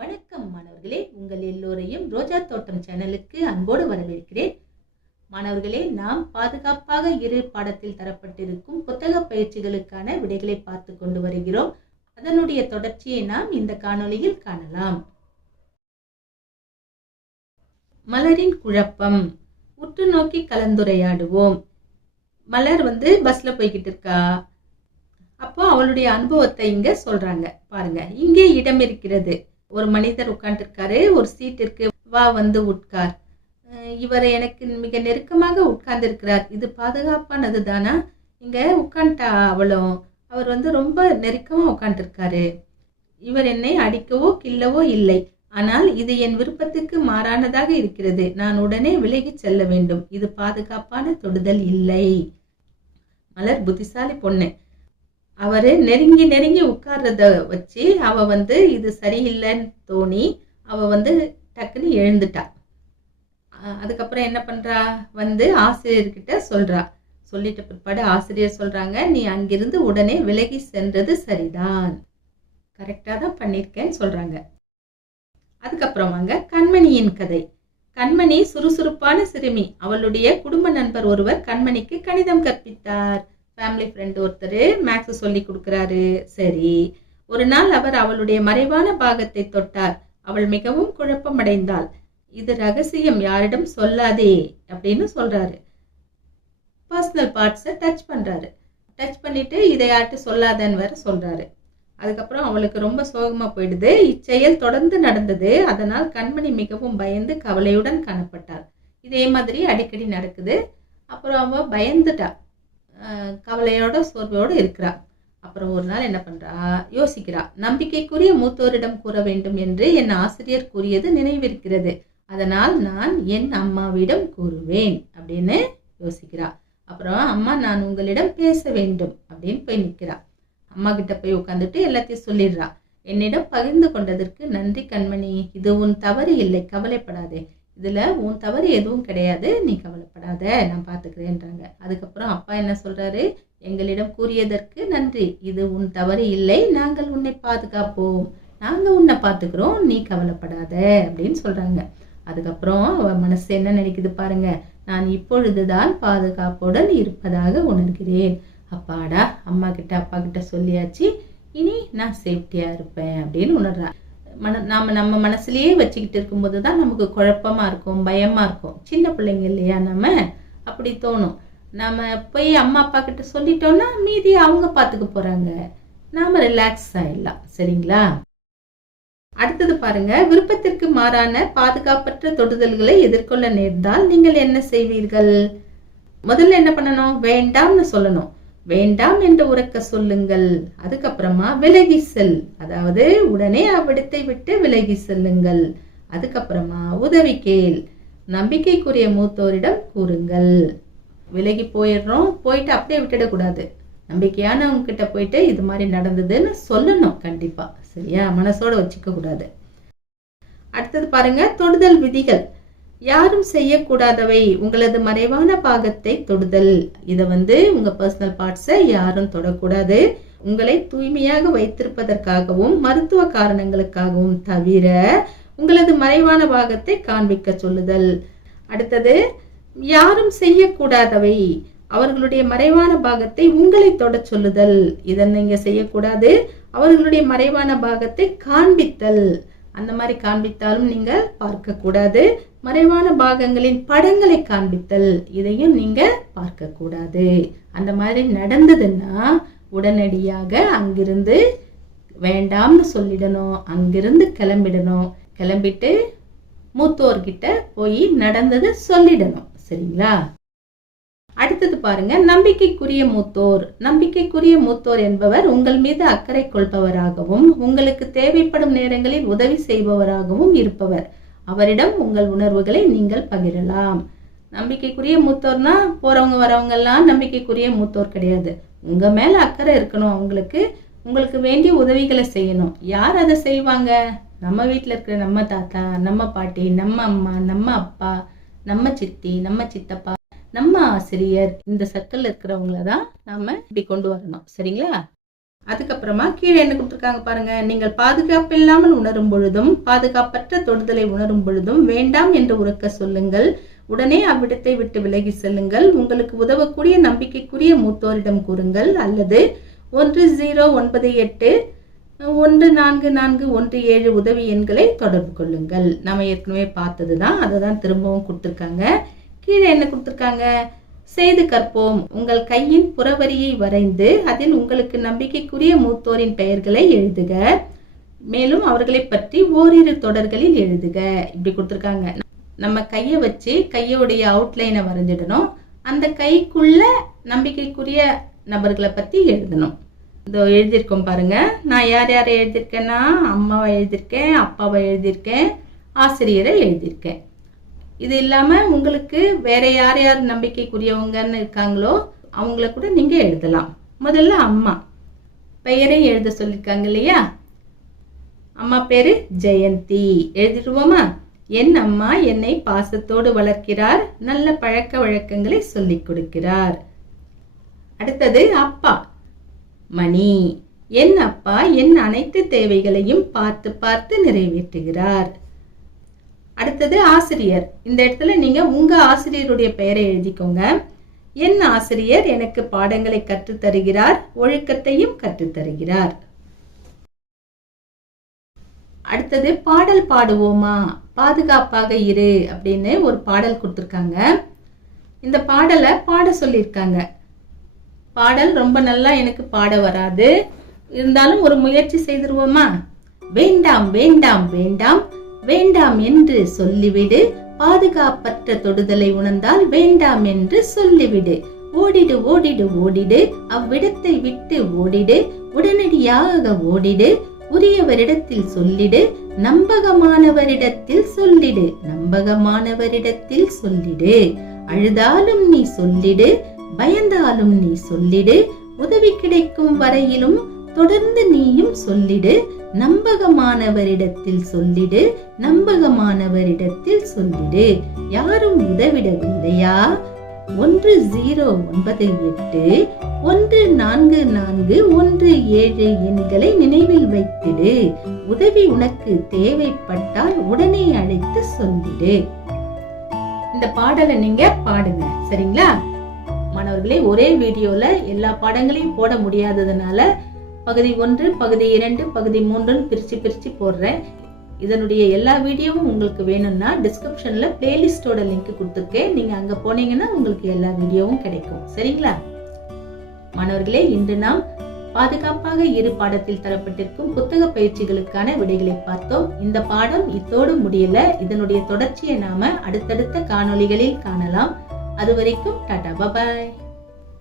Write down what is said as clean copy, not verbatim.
வணக்கம் மாணவர்களே, உங்கள் எல்லோரையும் ரோஜா தோட்டம் சேனலுக்கு அன்போடு வரவேற்கிறேன். மாணவர்களே, நாம் பாதுகாப்பாக இரு பாடத்தில் தரப்பட்டிருக்கும் புத்தக பயிற்சிகளுக்கான விடைகளை பார்த்து கொண்டு வருகிறோம். அதனுடைய தொடர்ச்சியை நாம் இந்த காணொளியில் காணலாம். மலரின் குழப்பம். உற்று நோக்கி கலந்துரையாடுவோம். மலர் பஸ்ல போய்கிட்டு இருக்கா. அப்போ அவளுடைய அனுபவத்தை இங்க சொல்றாங்க. பாருங்க, இங்கே இடம் இருக்கிறது. ஒரு மனிதர் உட்கார்ந்துருக்காரு. ஒரு சீட் இருக்கு. வா உட்கார். இவர் எனக்கு மிக நெருக்கமாக உட்கார்ந்து இருக்கிறார். இது பாதுகாப்பானது தானா? இங்க உட்காந்துட்டா அவளும். அவர் ரொம்ப நெருக்கமா உட்காந்துருக்காரு. இவர் என்னை அடிக்கவோ கிள்ளவோ இல்லை. ஆனால் இது என் விருப்பத்துக்கு மாறானதாக இருக்கிறது. நான் உடனே விலகி செல்ல வேண்டும். இது பாதுகாப்பான தொடுதல் இல்லை. மலர் புத்திசாலி பொண்ணு. அவரு நெருங்கி நெருங்கி உட்கார்றத வச்சு அவ இது சரியில்லைன்னு தோணி அவ டக்குன்னு எழுந்துட்டா. அதுக்கப்புறம் என்ன பண்றா, ஆசிரியர்கிட்ட சொல்றா. சொல்லிட்ட பிற்பாடு ஆசிரியர் சொல்றாங்க, நீ அங்கிருந்து உடனே விலகி சென்றது சரிதான், கரெக்டா தான் பண்ணிருக்கேன்னு சொல்றாங்க. அதுக்கப்புறம் கண்மணியின் கதை. கண்மணி சுறுசுறுப்பான சிறுமி. அவளுடைய குடும்ப நண்பர் ஒருவர் கண்மணிக்கு கணிதம் கற்பித்தார். ஃபேமிலி ஃப்ரெண்ட் ஒருத்தர் மேக்ஸ் சொல்லி கொடுக்கிறாரு. சரி, ஒரு நாள் அவர் அவளுடைய மறைவான பாகத்தை தொட்டார். அவள் மிகவும் குழப்பமடைந்தாள். இது ரகசியம், யாரிடம் சொல்லாதே அப்படின்னு சொல்றாரு. பர்சனல் பார்ட்ஸை டச் பண்றாரு. டச் பண்ணிட்டு இதை யார்ட்டு சொல்லாதன்னு வேற சொல்றாரு. அதுக்கப்புறம் அவளுக்கு ரொம்ப சோகமா போயிடுது. இச்செயல் தொடர்ந்து நடந்தது. அதனால் கண்மணி மிகவும் பயந்து கவலையுடன் காணப்பட்டாள். இதே மாதிரி அடிக்கடி நடக்குது. அப்புறம் அவ பயந்துட்டா, கவலையோட சோர்வோடு இருக்கிறா. அப்புறம் ஒரு நாள் என்ன பண்றா, யோசிக்கிறா. நம்பிக்கைக்குரிய மூத்தோரிடம் கூற வேண்டும் என்று என் ஆசிரியர் கூறியது நினைவிருக்கிறது. அதனால் நான் என் அம்மாவிடம் கூறுவேன் அப்படின்னு யோசிக்கிறா. அப்புறம் அம்மா, நான் உங்களிடம் பேச வேண்டும் அப்படின்னு போய் நிற்கிறா. அம்மா கிட்ட போய் உட்காந்துட்டு எல்லாத்தையும் சொல்லிடுறா. என்னிடம் பகிர்ந்து கொண்டதற்கு நன்றி கண்மணி. இது உன் தவறு இல்லை, கவலைப்படாதே. இதுல உன் தவறு எதுவும் கிடையாது, நீ கவலைப்படாத, நான் பாத்துக்கிறேன்றாங்க. அதுக்கப்புறம் அப்பா என்ன சொல்றாரு, எங்களிடம் கூறியதற்கு நன்றி. இது உன் தவறு இல்லை, நாங்கள் உன்னை பாதுகாப்போம், நாங்க உன்னை பாத்துக்கிறோம், நீ கவலைப்படாத அப்படின்னு சொல்றாங்க. அதுக்கப்புறம் அவ மனசு என்ன நினைக்குது பாருங்க, நான் இப்பொழுதுதான் பாதுகாப்புடன் இருப்பதாக உணர்கிறேன். அப்பாடா, அம்மா கிட்ட அப்பா கிட்ட சொல்லியாச்சு, இனி நான் சேஃப்டியா இருப்பேன் அப்படின்னு உணர்றா. நம்ம மனசுலயே வச்சுக்கிட்டு இருக்கும்போது தான் நமக்கு குழப்பமா இருக்கும், பயமா இருக்கும். சின்ன பிள்ளைங்க இல்லையா, நம்ம அப்படி தோணும். நாம போய் அம்மா அப்பா கிட்ட சொல்லிட்டோம்னா மீதி அவங்க பாத்துக்க போறாங்க, நாம ரிலாக்ஸ் ஆயிடலாம். சரிங்களா? அடுத்தது பாருங்க, விருப்பத்திற்கு மாறான பாதுகாப்பற்ற தொடுதல்களை எதிர்கொள்ள நேர்ந்தால் நீங்கள் என்ன செய்வீர்கள்? முதல்ல என்ன பண்ணணும், வேண்டாம்னு சொல்லணும். வேண்டாம் என்று உரக்க சொல்லுங்கள். அதுக்கப்புறமா விலகி செல், அதாவது உடனே அவ்விடத்தை விட்டு விலகி செல்லுங்கள். அதுக்கப்புறமா உதவி கேள். நம்பிக்கைக்குரிய மூத்தோரிடம் கூறுங்கள். விலகி போயிடுறோம், போயிட்டு அப்படியே விட்டுடக்கூடாது. நம்பிக்கையானவங்க கிட்ட போயிட்டு இது மாதிரி நடந்ததுன்னு சொல்லணும் கண்டிப்பா. சரியா? மனசோட வச்சுக்க கூடாது. அடுத்தது பாருங்க, தொடுதல் விதிகள். யாரும் செய்யக்கூடாதவை. உங்களது மறைவான பாகத்தை தொடுதல். இத உங்க பர்சனல் பார்ட்ஸை யாரும் தொடக்கூடாது. உங்களை தூய்மையாக வைத்திருப்பதற்காகவும் மருத்துவ காரணங்களுக்காகவும் தவிர உங்களது மறைவான பாகத்தை காண்பிக்க சொல்லுதல். அடுத்தது, யாரும் செய்யக்கூடாதவை. அவர்களுடைய மறைவான பாகத்தை உங்களை தொட சொல்லுதல். இதை நீங்க செய்யக்கூடாது. அவர்களுடைய மறைவான பாகத்தை காண்பித்தல். அந்த மாதிரி காண்பித்தாலும் நீங்க பார்க்க கூடாது. மறைவான பாகங்களின் படங்களை காண்பித்தல், இதையும் நீங்க பார்க்க கூடாது. அந்த மாதிரி நடந்ததுன்னா உடனடியாக அங்கிருந்து வேண்டாம்னு சொல்லிடணும். அங்கிருந்து கிளம்பிடணும். கிளம்பிட்டு மூத்தோர்கிட்ட போய் நடந்தது சொல்லிடணும். சரிங்களா? அடுத்தது பாருங்க, நம்பிக்கைக்குரிய மூத்தோர். நம்பிக்கைக்குரிய மூத்தோர் என்பவர் உங்கள் மீது அக்கறை கொள்பவராகவும் உங்களுக்கு தேவைப்படும் நேரங்களில் உதவி செய்பவராகவும் இருப்பவர். அவரிடம் உங்கள் உணர்வுகளை நீங்கள் பகிரலாம். நம்பிக்கைக்குரிய மூத்தோர்னா போறவங்க வரவங்க எல்லாம் நம்பிக்கைக்குரிய மூத்தோர் கிடையாது. உங்க மேல அக்கறை இருக்கணும். உங்களுக்கு வேண்டிய உதவிகளை செய்யணும். யார் அதை செய்வாங்க? நம்ம வீட்டுல இருக்கிற நம்ம தாத்தா, நம்ம பாட்டி, நம்ம அம்மா, நம்ம அப்பா, நம்ம சித்தி, நம்ம சித்தப்பா, நம்ம ஆசிரியர், இந்த சர்க்கிள் இருக்கிறவங்கள தான் நாம இப்படி கொண்டு வரணும். சரிங்களா? அதுக்கப்புறமா கீழே என்ன கொடுத்துருக்காங்க பாருங்க. நீங்கள் பாதுகாப்பு இல்லாமல் உணரும் பொழுதும் பாதுகாப்பற்ற தொடுதலை உணரும் பொழுதும் வேண்டாம் என்று உரக்க சொல்லுங்கள். உடனே அவ்விடத்தை விட்டு விலகி செல்லுங்கள். உங்களுக்கு உதவக்கூடிய நம்பிக்கைக்குரிய மூத்தோரிடம் கூறுங்கள் அல்லது 1098 1441 உதவி எண்களை தொடர்பு கொள்ளுங்கள். நம்ம ஏற்கனவே பார்த்ததுதான், அதை தான் திரும்பவும் கொடுத்துருக்காங்க. கீழே என்ன கொடுத்துருக்காங்க? செய்து கற்போம். உங்கள் கையின் புறவரியை வரைந்து அதில் உங்களுக்கு நம்பிக்கைக்குரிய மூத்தோரின் பெயர்களை எழுதுக. மேலும் அவர்களை பற்றி ஓரிரு தொடர்களில் எழுதுக. இப்படி கொடுத்துருக்காங்க. நம்ம கையை வச்சு கையோடைய அவுட்லைனை வரைஞ்சிடணும். அந்த கைக்குள்ள நம்பிக்கைக்குரிய நபர்களை பற்றி எழுதணும். இதோ எழுதியிருக்கோம் பாருங்க. நான் யார் யாரை எழுதியிருக்கேன்னா, அம்மாவை எழுதியிருக்கேன், அப்பாவை எழுதியிருக்கேன், ஆசிரியரை எழுதியிருக்கேன். இது இல்லாமல் உங்களுக்கு வேற யார் யார் நம்பிக்கைக்குரியவங்கன்னு இருக்காங்களோ அவங்கள கூட நீங்கள் எழுதலாம். முதல்ல அம்மா பெயரை எழுத சொல்லியிருக்காங்க இல்லையா? அம்மா பேரு ஜெயந்தி. எழுதிடுவோமா? என் அம்மா என்னை பாசத்தோடு வளர்க்கிறார், நல்ல பழக்க வழக்கங்களை சொல்லிக் கொடுக்கிறார். அடுத்தது அப்பா மணி. என் அப்பா என் அனைத்து தேவைகளையும் பார்த்து பார்த்து நிறைவேற்றுகிறார். அடுத்தது ஆசிரியர். இந்த இடத்துல நீங்க உங்க ஆசிரியருடைய பெயரை எழுதிக்கோங்க. என் ஆசிரியர் எனக்கு பாடங்களை கற்றுத் தருகிறார், ஒழுக்கத்தையும் கற்றுத் தருகிறார். அடுத்தது பாடல் பாடுவோமா, பாதுகாப்பாக இரு அப்படின்னு ஒரு பாடல் கொடுத்துருக்காங்க. இந்த பாடலை பாட சொல்லியிருக்காங்க. பாடல் ரொம்ப நல்லா எனக்கு பாட வராது, இருந்தாலும் ஒரு முயற்சி செய்திருவோமா? வேண்டாம் வேண்டாம் வேண்டாம் வேண்டாம் என்று சொல்லிவிடு, பாதுகாப்பற்ற தொடுதலை உணர்ந்தால் வேண்டாம் என்று சொல்லிவிடு. ஓடிடு ஓடிடு ஓடிடு, அவ்விடத்தை விட்டு ஓடிடு, உடனடியாக ஓடிடு, உரியவரிடத்தில் சொல்லிடு, நம்பகமானவரிடத்தில் சொல்லிடு, நம்பகமானவரிடத்தில் சொல்லிடு. அழுதாலும் நீ சொல்லிடு, பயந்தாலும் நீ சொல்லிடு, உதவி கிடைக்கும் வரையிலும் தொடர்ந்து நீயும் சொல்லிடு, நம்பகமானவரிடத்தில் சொல்லிடு, நம்பகமானவரிடத்தில் சொல்லிடு. யாரும் உதவிடவில்லையா? 1098 1441 எண்களை நினைவில் வைத்திடு. உதவி உனக்கு தேவைப்பட்டால் உடனே அழைத்து சொல்லிடு. இந்த பாடலை நீங்க பாடுங்க, சரிங்களா? மாணவர்களே, ஒரே வீடியோல எல்லா பாடங்களையும் போட முடியாததுனால பகுதி 1, பகுதி 2, பகுதி 3 பிரிச்சு போடுறேன். இதனுடைய எல்லா வீடியோவும் உங்களுக்கு வேணும்னா டிஸ்கிரிப்ஷன்ல பிளேலிஸ்டோட லிங்க் கொடுத்துருக்கேன். நீங்க அங்க போனீங்கன்னா உங்களுக்கு எல்லா வீடியோவும் கிடைக்கும், சரிங்களா? மாணவர்களே, இன்று நாம் பாதுகாப்பாக இரு பாடத்தில் தரப்பட்டிருக்கும் புத்தக பயிற்சிகளுக்கான விடைகளை பார்த்தோம். இந்த பாடம் இத்தோடு முடியல. இதனுடைய தொடர்ச்சியை நாம அடுத்தடுத்த காணொளிகளில் காணலாம். அதுவரைக்கும் டாடா, பாய்.